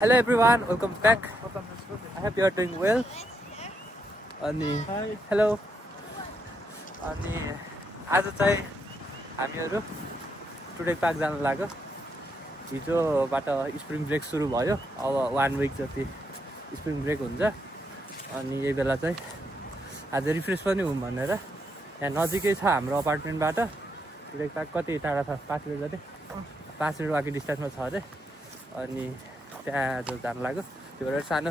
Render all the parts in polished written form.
Hello everyone, welcome back. I hope you are doing well. Hello. आज चाहिँ हामीहरु today park जान लाग्यो। हिजोबाट spring brake सुरु भयो। अब 1 वीक जति स्प्रिङ ब्रेक हुन्छ। अनि यही बेला चाहिँ आज रिफ्रेश पनि हुँ भनेर यहाँ नजिकै छ हाम्रो अपार्टमेन्टबाट टुडे पार्क। कति टाढा छ? 5 मिनेट जति 5 मिनेट वाकी डिस्टेन्समा छ अरे। अनि त्यहाँ आज जान लाग्यो। त्यो भएर सानो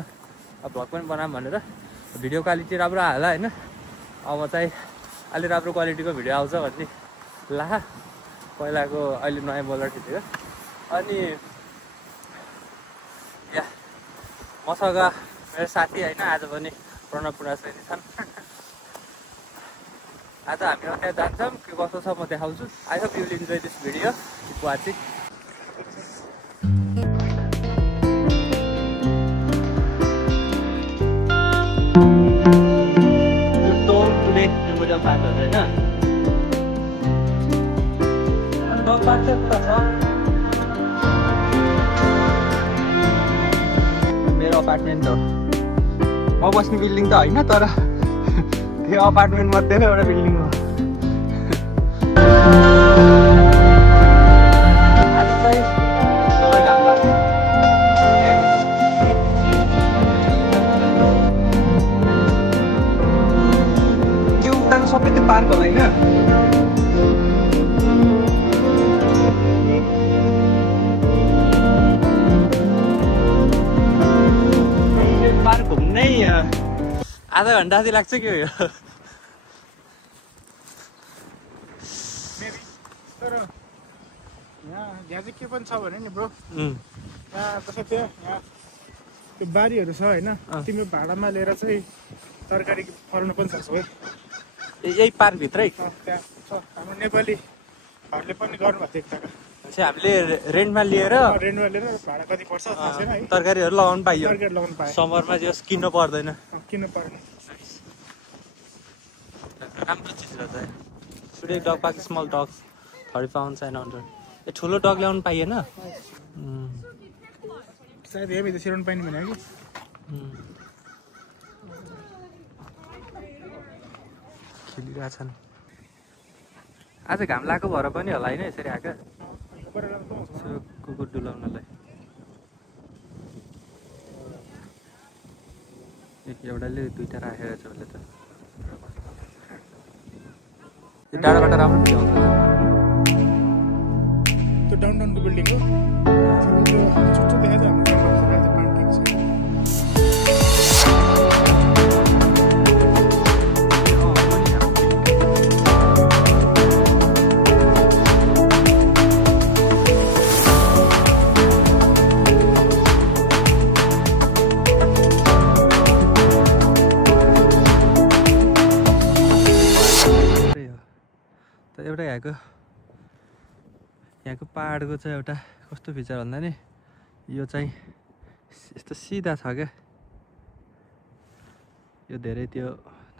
भ्लग पनि बनाऊँ भनेर। भिडियो क्वालिटी राम्रो आला हैन। अब चाहिँ अलि राम्रो क्वालिटीको भिडियो आउँछ भन्ने ला पहिलाको अहिले नयाँ बोलर खिचेको। अनि या मसँग मेरो साथी हैन आज पनि प्रणव पुरासैनी छन्। आज हामी त्यहाँ जान्छौँ के कस्तो छ म देखाउँछु। I hope you will enjoy this video. Keep watching. मेरो अपार्टमेन्ट हो। म बस्ने बिल्डिङ त होइन तर त्यो अपार्टमेन्ट मध्येको एउटा बिल्डिङ हो। त्यो उता सबै त्यो पार्क होला होइन। आधा घन्टा जति लाग्छ कि यो। तर यहाँ चाहिँ के पनि छ भने नि ब्रो, यहाँ जस्तो त्यो यहाँ त्यो बारीहरू छ होइन। तिम्रो भाडामा लिएर चाहिँ तरकारी फलाउनु पनि सक्छौ है। यही पार्कभित्रै त्यहाँ छ। हाम्रो नेपालीहरूले पनि गर्नुभएको थियो एकताका। हामीले रेन्टमा लिएर भाडा कति पर्छ थाहा छैन है। तरकारीहरू लगाउनु पाइयो। तरकारी लगाउनु पायो। समरमा जस किन्नु पर्दैन। किन्नु पर्दैन। राम्रो चिज रहेछ। Today dog park small dogs 30 pounds and under. ए ठुलो डग ल्याउनु पाइएन? सायद यही भित्र सिराउनु पाइने भने कि। खेलिरहेछन्। आज घाम लागेको भएर पनि होला होइन यसरी आएको कुकुर डुलाउनलाई। एउटाले दुईटा राखेको छ उसले त। डाँडाबाट राम्रो भिडियो आउँछ। त्यो डाउनटाउनको बिल्डिङ हो। छोटो देखाएको हाम्रो एउटा यहाँको पहाडको चाहिँ एउटा कस्तो फिचर भन्दा नि यो चाहिँ यस्तो सिधा छ क्या। यो धेरै त्यो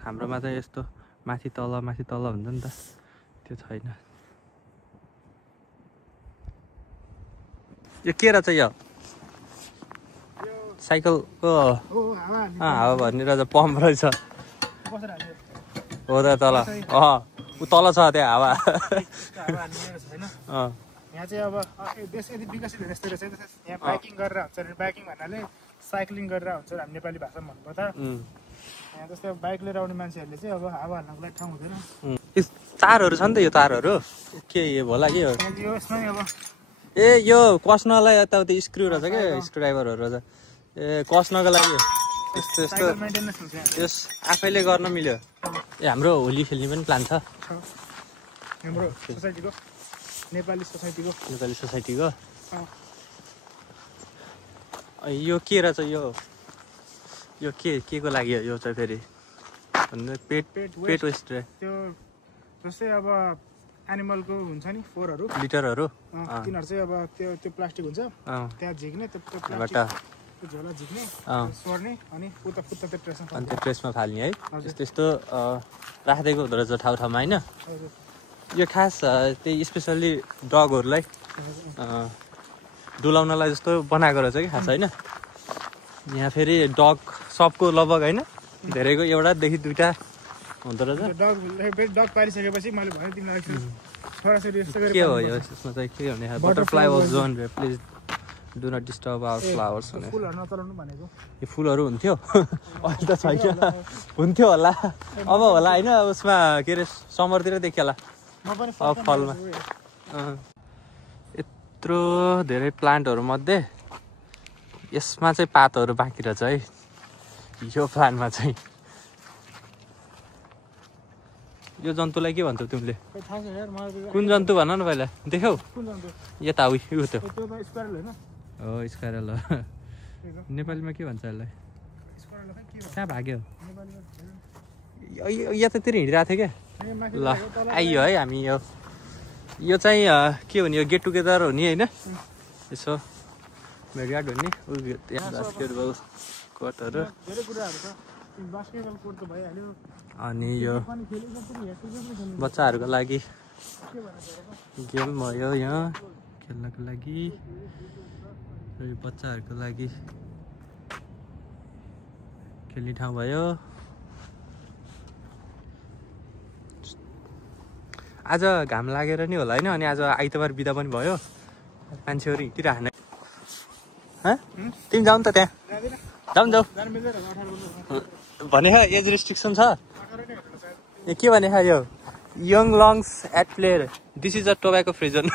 हाम्रोमा चाहिँ यस्तो माथि तल हुन्छ नि त, त्यो छैन। यो के रहेछ? यो साइकलको हावा भन्ने रहेछ, पम्प रहेछ हो त तल। ऊ तल छ त्यहाँ हावा। यहाँ चाहिँ अब देश यदि विकसित हुने यस्तो रहेछ। यहाँ बाइकिङ गरेर हुन्छ अरे। बाइकिङ भन्नाले साइक्लिङ गरेर हुन्छ हामीले नेपाली भाषामा भन्नुपर्दा। यहाँ जस्तै बाइक लिएर आउने मान्छेहरूले चाहिँ अब हावा हाल्नको लागि ठाउँ हुँदैन। तारहरू छ नि त। यो तारहरू के यो होला के हो? ए यो कस्नलाई यताउति स्क्रु रहेछ क्या, स्क्रु ड्राइभरहरू रहेछ। ए कस्नको लागि यस्तो यस्तो यस आफैले गर्न मिल्यो। ए हाम्रो होली खेल्ने पनि प्लान छ हाम्रो सोसाइटीको, नेपाली सोसाइटीको। यो के रहेछ? यो के को लागि हो? यो चाहिँ फेरि भन्नु पेट वेस्ट रे। त्यो जस्तै अब एनिमलको हुन्छ नि फोरहरू लिटरहरू, तिनीहरू चाहिँ अब त्यो प्लास्टिक हुन्छ त्यहाँ झिक्ने, त्यो झोला झिक्ने सोर्ने अनि उता त्यो ट्रेसमा फाल्ने है। त्यस्तो राखिदिएको हुँदो रहेछ ठाउँमा होइन। यो खास त्यही स्पेसल्ली डगहरूलाई डुलाउनलाई जस्तो बनाएको रहेछ कि खास होइन। यहाँ फेरि डग सबको लगभग होइन धेरैको एउटादेखि दुईटा हुँदो रहेछ डग पालिसकेपछि मैले भने तिमीलाई छोराछोरी यस्तो के हो यो यसमा चाहिँ के भने butterfly was zone please do not disturb our flowers भने फुलहरू नचलाउनु भनेको यो फुलहरू हुन्थ्यो अहिले त छैन हुन्थ्यो होला अब होला होइन उसमा के अरे समरतिर देखियो होला अब फलमा यत्रो धेरै प्लान्टहरू मध्ये यसमा चाहिँ पातहरू बाँकी रहेछ है यो प्लान्टमा चाहिँ यो जन्तुलाई के भन्छौ तिमीले कुन जन्तु भन न पहिला देख्यौ यता उयो त्यो हो स्काइरल नेपालीमा के भन्छ यसलाई कहाँ भाग्यो यतातिर हिँडिरहेको थियो क्या ल आइयो है हामी यो चाहिँ के भने यो गेट टुगेदर हो नि होइन यसो भेटघाट हुने बास्केटबल कोर्टहरू अनि यो बच्चाहरूको लागि गेम भयो यहाँ खेल्नको लागि यो बच्चाहरूको लागि खेल्ने ठाउँ भयो आज घाम लागेर नि होला होइन अनि आज आइतबार बिदा पनि भयो मान्छेहरू हिँडिरहने तिमी जाऊ नि त त्यहाँ जाऊ भने एज रेस्ट्रिक्सन छ के भने यो young lungs at player this is a tobacco free zone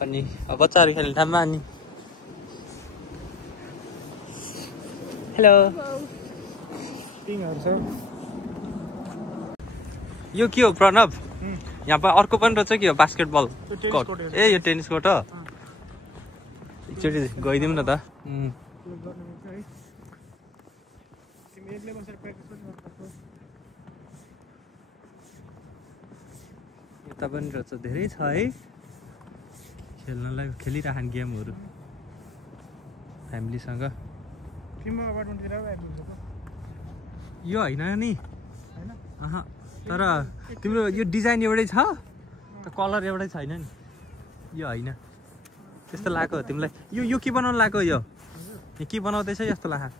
अनि बच्चाहरू खेल्ने ठाउँमा अनि हेलो यो के हो प्रणव यहाँ अर्को पनि रहेछ कि हो बास्केटबल कोर्ट ए यो टेनिस कोर्ट हो एकचोटि गइदिउँ न त यता पनि रहेछ धेरै छ है खेल्नलाई खेलिरहने गेमहरू फ्यामिलीसँग यो होइन नि तर तिम्रो यो डिजाइन एउटै छ त कलर एउटै छैन नि यो होइन त्यस्तो लाग्यो तिमीलाई यो के बनाउनु लाग्यो यो के बनाउँदैछ यस्तो लाग्छ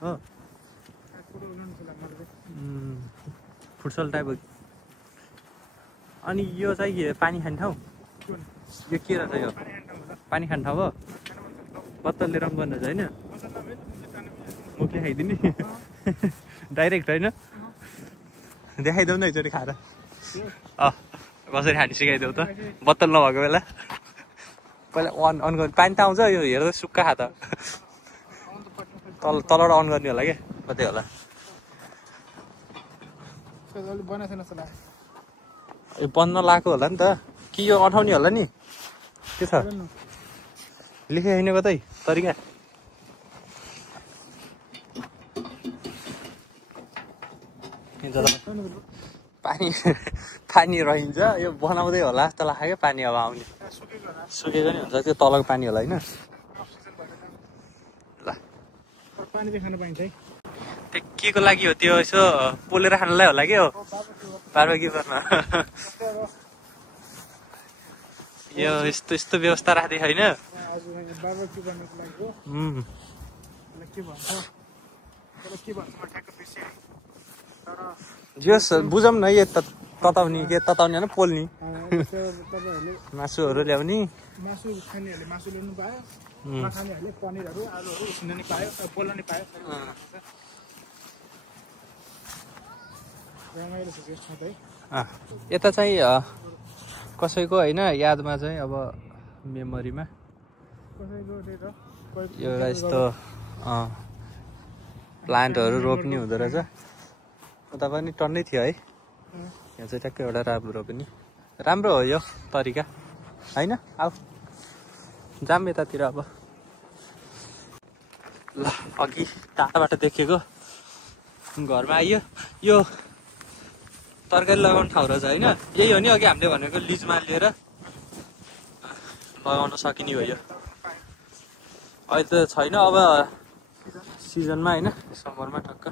हो फुटसल टाइप अनि यो चाहिँ पानी खाने ठाउँ यो के रहेछ यो पानी खाने ठाउँ हो बत्तलले रङ गर्नु होइन मुखले खाइदिने डाइरेक्ट होइन देखाइदेऊ न एकचोटि खाएर कसरी खाने सिकाइदेऊ त बत्तल नभएको बेला पहिला अन गर्ने पानी त आउँछ यो हेर्दा सुक्खा खा त तलबाट अन गर्ने होला क्या कतै होला ए बन्न लगाएको होला नि त कि यो अठाउने होला नि के छ लेखे होइन कतै तरिका पानी रहन्छ यो बनाउँदै होला जस्तो लाग्छ क्या पानी अब आउने सुकेको नि हुन्छ त्यो तलको पानी होला होइन ल त्यो के को लागि हो त्यो यसो पोलेर खानलाई होला के हो बारबेक्यु गर्न यो यस्तो यस्तो व्यवस्था राख्दै होइन जस बुझौँ न यो तताउने के तताउने होइन पोल्ने मासुहरू ल्याउने मासु खानेहरूले मासु ल्याउनु पायो नखानेहरूले पनिरहरू आलुहरू उसिन्न नि पायो पोल्न नि पायो यता चाहिँ कसैको होइन यादमा चाहिँ अब मेमोरीमा एउटा यस्तो प्लान्टहरू रोप्ने हुँदो रहेछ उता पनि टन्नै थियो है यहाँ चाहिँ ट्याक्कै एउटा राम्रो पनि राम्रो हो यो तरिका होइन आऊ जाम यतातिर अब ल अघि टाढाबाट देखेको घरमा आइयो यो तरकारी लगाउने ठाउँ रहेछ होइन यही हो नि अघि हामीले भनेको लिजमा लिएर लगाउन सकिने हो यो अहिले त छैन अब सिजनमा होइन समरमा टक्क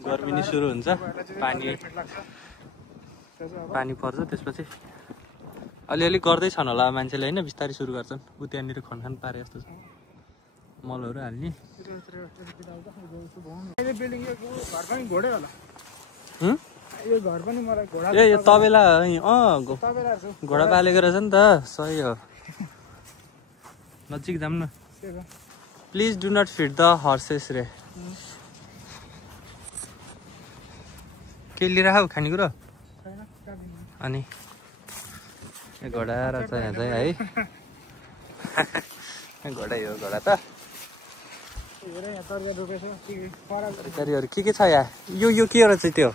गर्मी नै सुरु हुन्छ पानी पर्छ त्यसपछि अलिअलि गर्दैछन् होला मान्छेले होइन बिस्तारै सुरु गर्छन् ऊ त्यहाँनिर खनखान पारे जस्तो छ मलहरू हाल्ने बिल्डिङ यो घर पनि घोडै होला यो घर पनि मलाई घोडा ए यो तबेला तबेला छु घोडा पालेको रहेछ नि त सही हो नजिक जाऊँ न please do not feed the horses रे के लिएर आऊ खानेकुरो अनि घोडा रहेछ यहाँ चाहिँ है घोडा हो घोडा त तरकारीहरू के छ यहाँ यो के रहेछ त्यो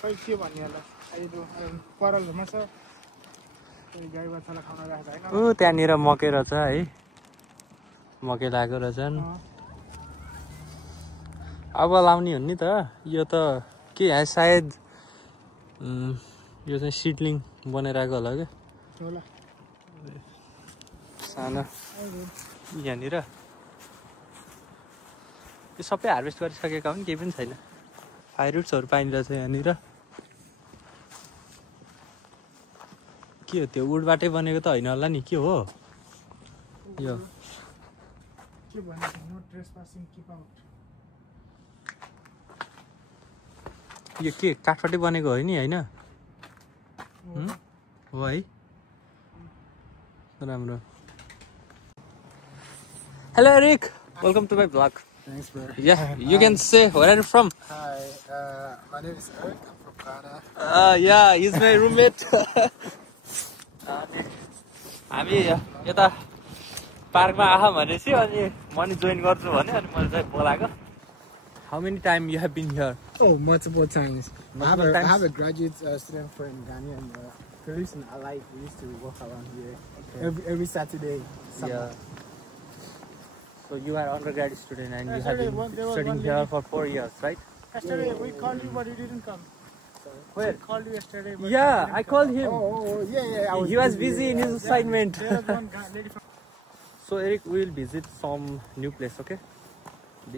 खै के भन्ने होला परलमा छ गाई बाछालाई खाना राख्दा हैन ऊ त्यहाँनिर मकै रहेछ है मकै लगाएको रहेछन् अब लाउने हो नि त यो त के यहाँ सायद यो चाहिँ सिडलिङ बनाइरहेको होला क्या होला सानो यहाँनिर यो सबै हार्भेस्ट गरिसकेका पनि केही पनि छैन फाइरुट्सहरू पाइरहेछ यहाँनिर के हो त्यो वुडबाटै बनेको त होइन होला नि के हो यो के भन्ने नो ट्रेसपासिङ किप आउट यो के काठबाटै बनेको हो नि होइन हो है राम्रो hello Eric welcome to my blog Thanks, bro. Yeah, you can say where are you from? Hi, my name is Eric. I'm from Ghana. Yeah, he's my roommate. हामी यता पार्कमा आहा भनेपछि अनि म नि जोइन गर्छु भने अनि मैले चाहिँ बोलाएको How many time you have been here? Oh, multiple times. Multiple times? I have a graduate student friend, Ghanaian. Police and Allied. We used to walk around here every Saturday. Summer. Yeah. So you are undergrad student and you have Yesterday, been there was studying one here lady- for 4 years, right? Yesterday we called you, but you didn't come. Where? We called you yesterday. But Yeah, you didn't I come. called him. Yeah. He was busy in his assignment. There was one lady from. So Eric, we will visit some new place, okay?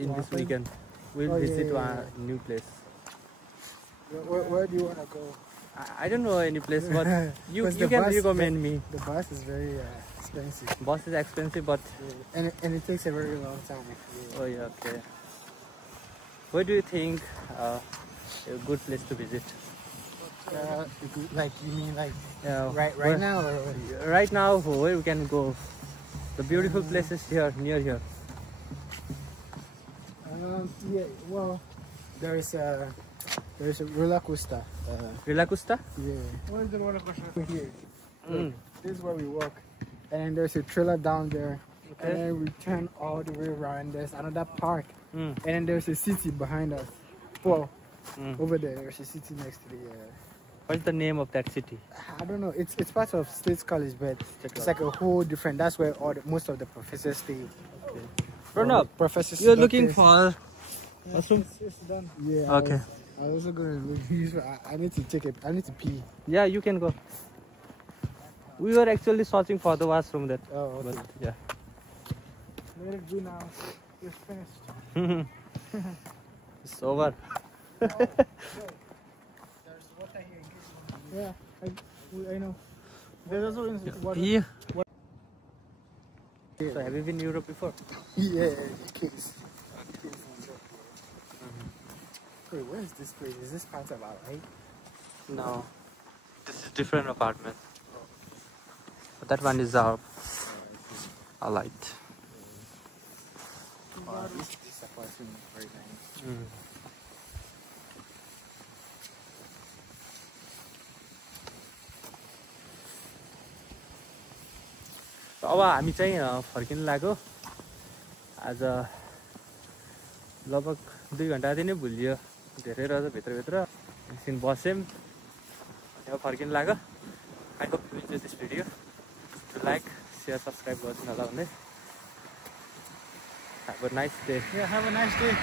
In this Okay. weekend, we will Oh, yeah, visit yeah, a new place. Where do you want to go? I don't know any place, but you 'Cause you the can bus- recommend me. The bus is very expensive, Bus is expensive, but and it takes a very long time. oh yeah, okay. Where do you think a good place to visit? Like you mean like Yeah, right where- now or? Right now, where we can go? The beautiful places here, near here. Yeah. Well, there's a roller coaster. Rilakusta? Yeah. Where's the roller coaster? Here. Mm. This is where we walk, and there's a trailer down there, Okay. and then we turn all the way around. There's another park, Mm. and then there's a city behind us. Well, Mm. over there, there's a city next to the. What's the name of that city? I don't know. It's part of States College, but it's like a whole different. That's where most of the professors stay. Pranab, Professors. you're looking doctors. for mushroom? It's done. Yeah. Okay. I was also gonna use. I need to take it. I need to pee. Yeah, you can go. We were actually searching for the washroom that, Oh, okay. but yeah. Let it be now. It's finished. It's over. There's water here. Yeah, I know. There's also water. Yeah. So have you been in Europe before? Yeah, kids. Wait, where is this place? Is this part of our right? No. This is different apartment. But that one is our light. This apartment is very nice. अब हामी चाहिँ फर्किनु लाग्यो आज लगभग 2 घन्टा जति नै भुलियो धेरै रहेछ भित्रभित्र एकछिन बस्यौँ अब फर्किनु लाग्यो I hope you enjoy this video to like share subscribe गरिदिनु होला भन्दै have a nice day Yeah, have a nice day.